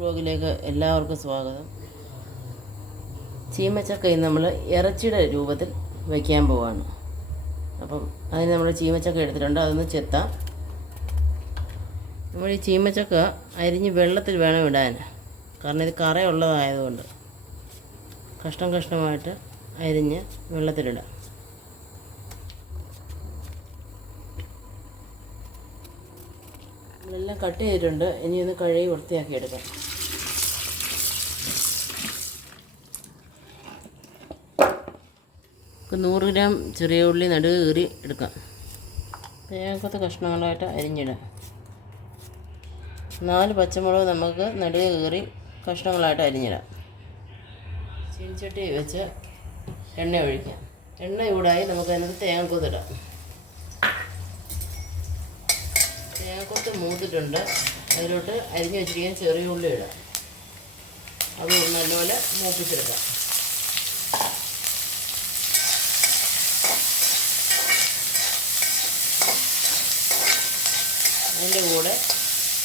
വ്ലോഗിലേക്ക് എല്ലാവർക്കും സ്വാഗതം. ചീമച്ചക്ക നമ്മൾ ഇറച്ചിയുടെ രൂപത്തിൽ വയ്ക്കാൻ പോവാണ്. അപ്പം അതിന് നമ്മൾ ചീമച്ചക്ക എടുത്തിട്ടുണ്ട്, അതൊന്ന് ചെത്താം. നമ്മൾ ഈ ചീമച്ചക്ക അരിഞ്ഞ് വെള്ളത്തിൽ വേണം ഇടാൻ, കാരണം ഇത് കറയുള്ളതായതുകൊണ്ട് കഷ്ണം കഷ്ണമായിട്ട് അരിഞ്ഞ് വെള്ളത്തിലിടാം. നമ്മളെല്ലാം കട്ട് ചെയ്തിട്ടുണ്ട്, ഇനി ഒന്ന് കഴുകി വൃത്തിയാക്കി എടുക്കാം. നമുക്ക് 100 ഗ്രാം ചെറിയ ഉള്ളി നടുവ് കീറി എടുക്കാം. തേങ്ങക്കത്ത് കഷ്ണങ്ങളായിട്ട് അരിഞ്ഞിടാം. 4 പച്ചമുളക് നമുക്ക് നടുവ് കീറി കഷ്ണങ്ങളായിട്ട് അരിഞ്ഞിടാം. ചീനിച്ചട്ടി വെച്ച് എണ്ണ ഒഴിക്കാം. എണ്ണ ചൂടായി നമുക്ക് അതിനകത്ത് തേങ്ങക്കൊത്തിടാം. തേങ്ങക്കൊത്ത് മൂത്തിട്ടുണ്ട്, അതിലോട്ട് അരിഞ്ഞ് വെച്ചിരിക്കാൻ ചെറിയ ഉള്ളി ഇടാം. അത് നല്ലപോലെ മൂപ്പിച്ചെടുക്കാം. അതിൻ്റെ കൂടെ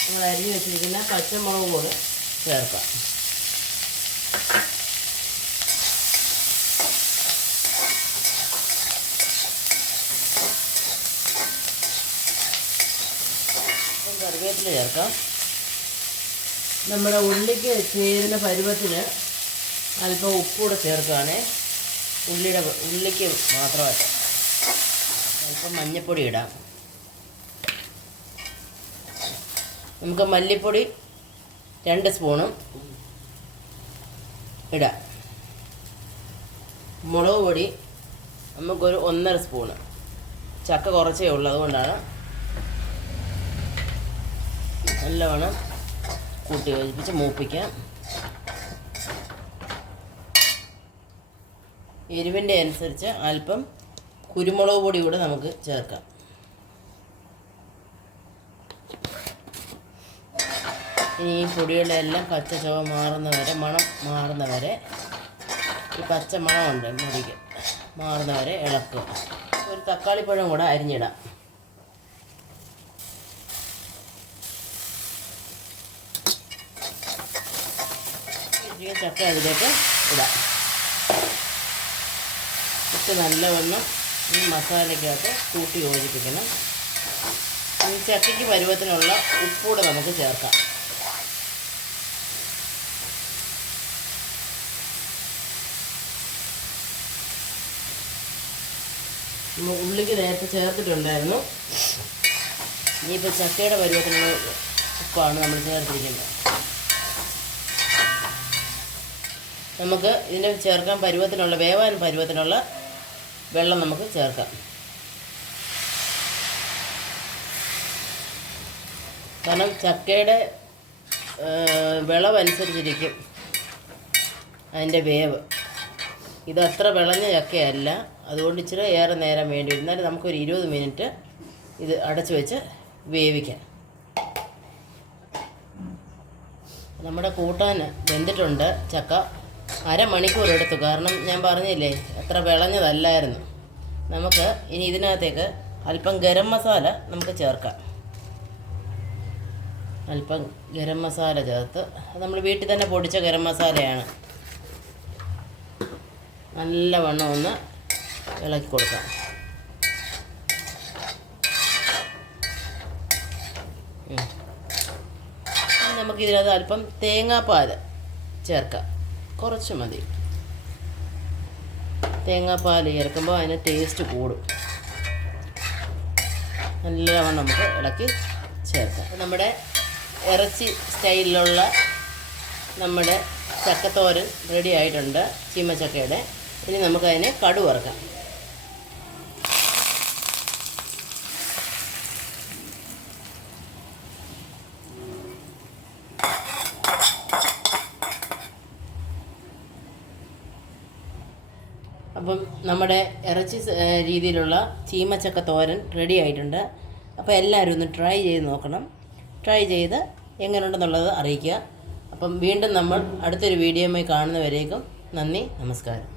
നമ്മൾ അരിഞ്ഞ് വെച്ചിരിക്കുന്ന പച്ചമുളക് കൂടെ ചേർക്കാം. കറിവേപ്പില ചേർക്കാം. നമ്മുടെ ഉള്ളിക്ക് ചേരുന്ന പരുവത്തിന് അല്പം ഉപ്പൂടെ ചേർക്കുകയാണേ, ഉള്ളിക്ക് മാത്രമായിട്ട്. അല്പം മഞ്ഞൾപ്പൊടി ഇടാം. നമുക്ക് മല്ലിപ്പൊടി 2 സ്പൂണും ഇടാം. മുളക് പൊടി നമുക്കൊരു 1.5 സ്പൂണ്. ചക്ക കുറച്ചേ ഉള്ളൂ, അതുകൊണ്ടാണ്. നല്ലവണ്ണം കൂട്ടി യോജിപ്പിച്ച് മൂപ്പിക്കാം. എരിവിൻ്റെ അനുസരിച്ച് അല്പം കുരുമുളക് പൊടി കൂടെ നമുക്ക് ചേർക്കാം. ഇനി ഈ പൊടിയുടെ എല്ലാം പച്ച ചുവ മാറുന്നവരെ, മണം മാറുന്നവരെ, ഈ പച്ച മണമുണ്ട് മുടിക്ക് മാറുന്നവരെ ഇളക്കുക. ഒരു തക്കാളിപ്പഴം കൂടെ അരിഞ്ഞിടാം. ചക്ക അതിലേക്ക് ഇടാം. ഇട്ട് നല്ലവണ്ണം ഈ മസാലയ്ക്കകത്ത് കൂട്ടി യോജിപ്പിക്കണം. ഈ ചക്കയ്ക്ക് പരുവത്തിനുള്ള ഉപ്പൂടെ നമുക്ക് ചേർക്കാം. ഉള്ളിക്ക് നേരത്തെ ചേർത്തിട്ടുണ്ടായിരുന്നു. ഇനിയിപ്പോൾ ചക്കയുടെ പരുവത്തിനുള്ള ഉപ്പാണ് നമ്മൾ ചേർത്തിരിക്കുന്നത്. നമുക്ക് ഇതിൻ്റെ ചേർക്കാൻ പരുവത്തിനുള്ള, വേവാൻ പരുവത്തിനുള്ള വെള്ളം നമുക്ക് ചേർക്കാം. കാരണം ചക്കയുടെ വിളവനുസരിച്ചിരിക്കും അതിൻ്റെ വേവ്. ഇതത്ര വിളഞ്ഞ ചക്കയല്ല, അതുകൊണ്ട് ഇച്ചിരി ഏറെ നേരം വേണ്ടി വരും. എന്നാലും നമുക്കൊരു 20 മിനിറ്റ് ഇത് അടച്ചു വെച്ച് വേവിക്കാം. നമ്മുടെ കൂട്ടാൻ വെന്തിട്ടുണ്ട്. ചക്ക അരമണിക്കൂർ എടുത്തു, കാരണം ഞാൻ പറഞ്ഞില്ലേ അത്ര വിളഞ്ഞതല്ലായിരുന്നു. നമുക്ക് ഇനി ഇതിനകത്തേക്ക് അല്പം ഗരം മസാല നമുക്ക് ചേർക്കാം. അല്പം ഗരം മസാല ചേർത്ത്, നമ്മൾ വീട്ടിൽ തന്നെ പൊടിച്ച ഗരം മസാലയാണ്. നല്ലവണ്ണം ഒന്ന് ഇളക്കി കൊടുക്കാം. നമുക്കിതിനകത്ത് അല്പം തേങ്ങാപ്പാൽ ചേർക്കാം, കുറച്ച് മതി. തേങ്ങാപ്പാൽ ചേർക്കുമ്പോൾ അതിന് ടേസ്റ്റ് കൂടും. നല്ലവണ്ണം നമുക്ക് ഇളക്കി ചേർക്കാം. നമ്മുടെ ഇറച്ചി സ്റ്റൈലിലുള്ള നമ്മുടെ ചക്കത്തോരൻ റെഡി ആയിട്ടുണ്ട്, ചീമച്ചക്കയുടെ. ഇനി നമുക്കതിനെ കടു വറുക്കാം. അപ്പം നമ്മുടെ ഇറച്ചി രീതിയിലുള്ള ചീമച്ചക്ക തോരൻ റെഡി ആയിട്ടുണ്ട്. അപ്പോൾ എല്ലാവരും ഒന്ന് ട്രൈ ചെയ്ത് നോക്കണം. ട്രൈ ചെയ്ത് എങ്ങനെയുണ്ടെന്നുള്ളത് അറിയിക്കുക. അപ്പം വീണ്ടും നമ്മൾ അടുത്തൊരു വീഡിയോയുമായി കാണുന്നവരേക്കും നന്ദി, നമസ്കാരം.